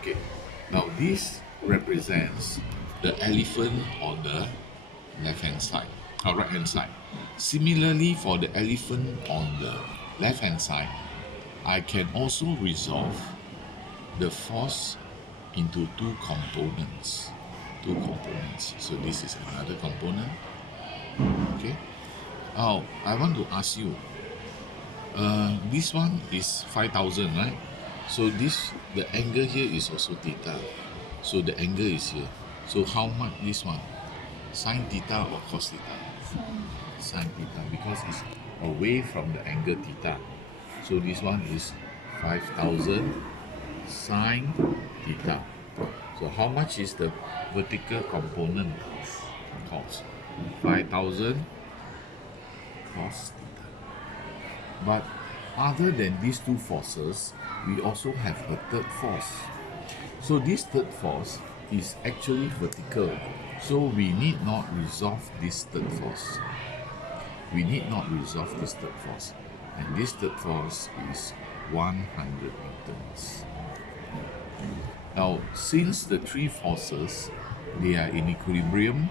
Okay. Now this represents the elephant on the left hand side, or right hand side. Similarly, for the elephant on the left hand side, I can also resolve the force into two components. Two components. So this is another component. Okay. Now I want to ask you. This one is 5,000, right? So the angle here is also theta. So the angle is here. So how much this one? Sine theta or cos theta? Sine theta, because it's away from the angle theta. So this one is 5,000 sine theta. So how much is the vertical component cos? 5,000 cos theta. But other than these two forces, we also have a third force. So this third force is actually vertical. So we need not resolve this third force. We need not resolve this third force. And this third force is 100 newtons. Now, since the three forces, they are in equilibrium,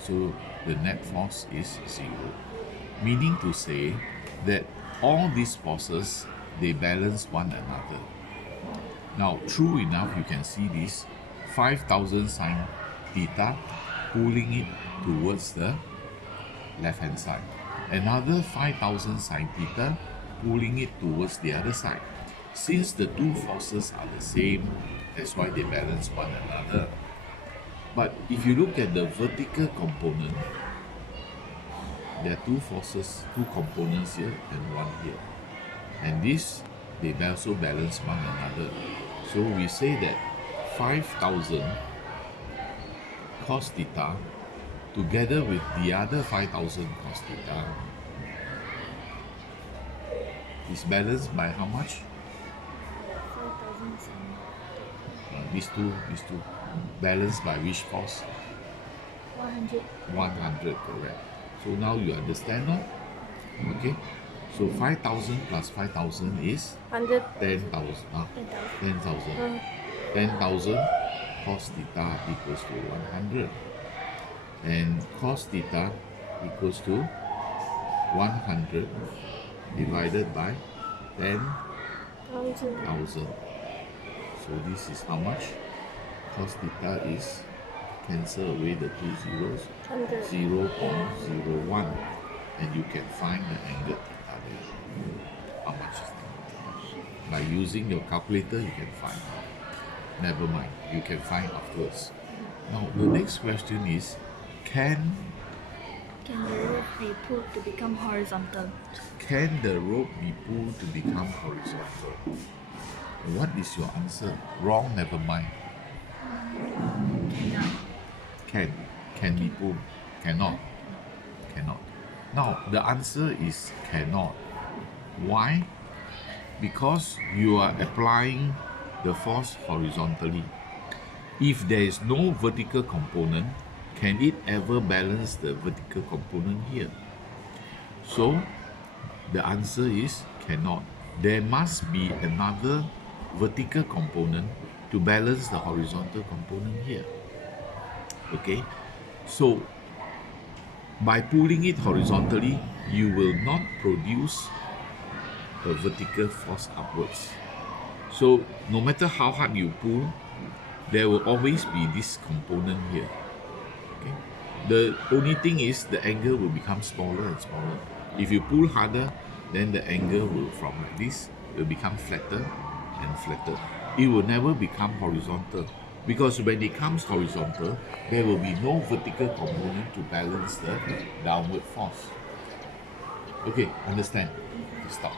so the net force is 0. Meaning to say that all these forces, they balance one another. Now, true enough, you can see this 5,000 sine theta pulling it towards the left hand side. Another 5,000 sine theta pulling it towards the other side. Since the two forces are the same, that's why they balance one another. But if you look at the vertical component, there are two forces, two components here and one here. And this, they also balance one another. So we say that 5,000 cos theta together with the other 5,000 cos theta is balanced by how much? 5,000 sine. These two balanced by which force? 100. 100, correct. So now you understand, no? Okay. So 5,000 plus 5,000 is 100. 10,000. 10,000. 10,000 cos theta equals to 100. And cos theta equals to 100 divided by 10,000. So this is how much? Cos theta is, cancel away the two zeros, 100. 0.01. And you can find the angle theta there. How much is that? By using your calculator, you can find. Never mind, you can find afterwards. Now, the next question is, can the rope be pulled to become horizontal? Can the rope be pulled to become horizontal? What is your answer? Wrong, never mind. Cannot. Can be pulled. Cannot. Now, the answer is cannot. Why? Because you are applying the force horizontally. If there is no vertical component, can it ever balance the vertical component here? So, the answer is cannot. There must be another vertical component to balance the horizontal component here. Okay? So, by pulling it horizontally, you will not produce a vertical force upwards. So, no matter how hard you pull, there will always be this component here. Okay? The only thing is the angle will become smaller and smaller. If you pull harder, then the angle will, from like this, will become flatter and flatter. It will never become horizontal, because when it comes horizontal, there will be no vertical component to balance the downward force. Okay, understand? Stop.